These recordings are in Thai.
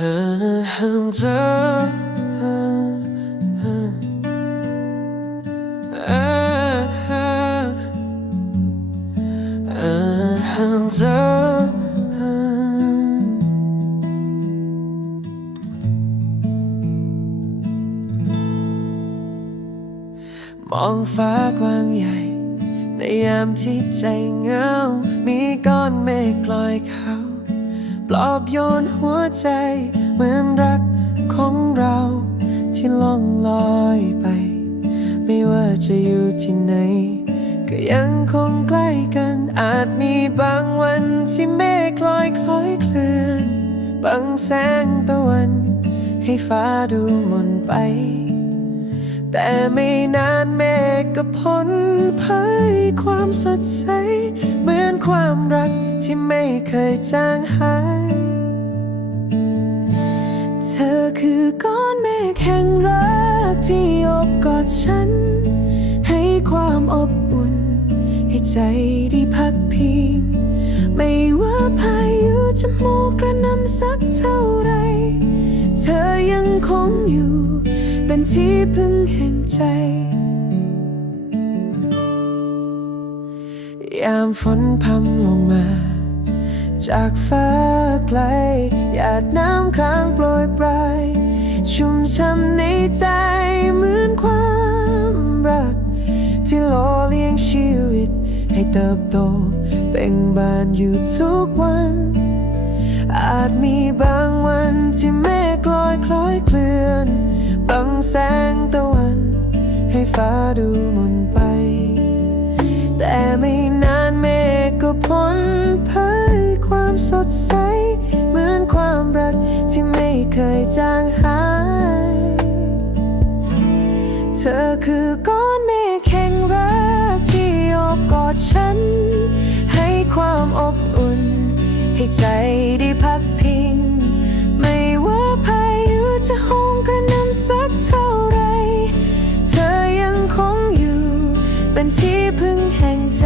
ห่างจากห่างจากมองฟ้ากว้างใหญ่ในยามที่ใจเหงา มีก้อนเมฆลอยเขา ปลอบโยนหัวใจ เหมือนรักของเราที่ล่องลอยไป ไม่ว่าจะอยู่ที่ไหน ก็ยังคงใกล้กันอาจมีบางวันที่เมฆลอยคล้อยเคลื่อนบังแสงตะวัน ให้ฟ้าดูหมนไป แต่ไม่นานเมฆก็พ้นเผยความสดใส เหมือนความรักที่ไม่เคยจางหาย เธอคือก้อนเมฆแห่งรักที่อบกอดฉัน ให้ความอบอุ่น ให้ใจได้พักพิง ไม่ว่าพายุจะโมกระนำสักเท่าไร เธอยังคงอยู่ เป็นที่พึ่งแห่งใจยามฝนพรำลงมา จากฟ้าไกลหยาดน้ำค้างโปรยปลายชุ่มช่ำในใจเหมือนความรัก ที่หล่อเลี้ยงชีวิต ให้เติบโตเบ่งบานอยู่ทุกวัน อาจมีบางวันที่เมฆลอยคล้อยเคลื่อน บังแสงตะวัน ให้ฟ้าดูมนไป แต่ไม่นานเมฆก็พ้นเผยความสดใส เหมือนความรักที่ไม่เคยจางหาย เธอคือก้อนเมฆแห่งรักที่อบกอดฉัน ให้ความอบอุ่น ใจได้พักพิง ไม่ว่าพายุจะโหมกระหน่ำสักเท่าไร เธอยังคงอยู่ เป็นที่พึ่งแห่งใจ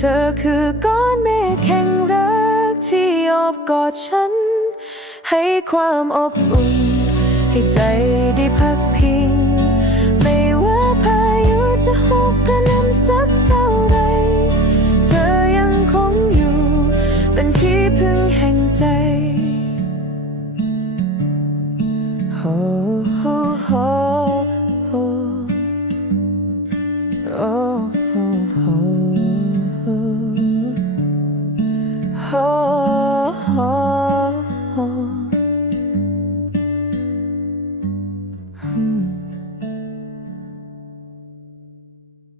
เธอคือก้อนเมฆแห่งรักที่อบกอดฉัน ให้ความอบอุ่น ให้ใจได้พักพิง ไม่ว่าพายุจะโหกกระหน่ำสักเท่าไร เธอยังคงอยู่ เป็นที่พึ่งแห่งใจโ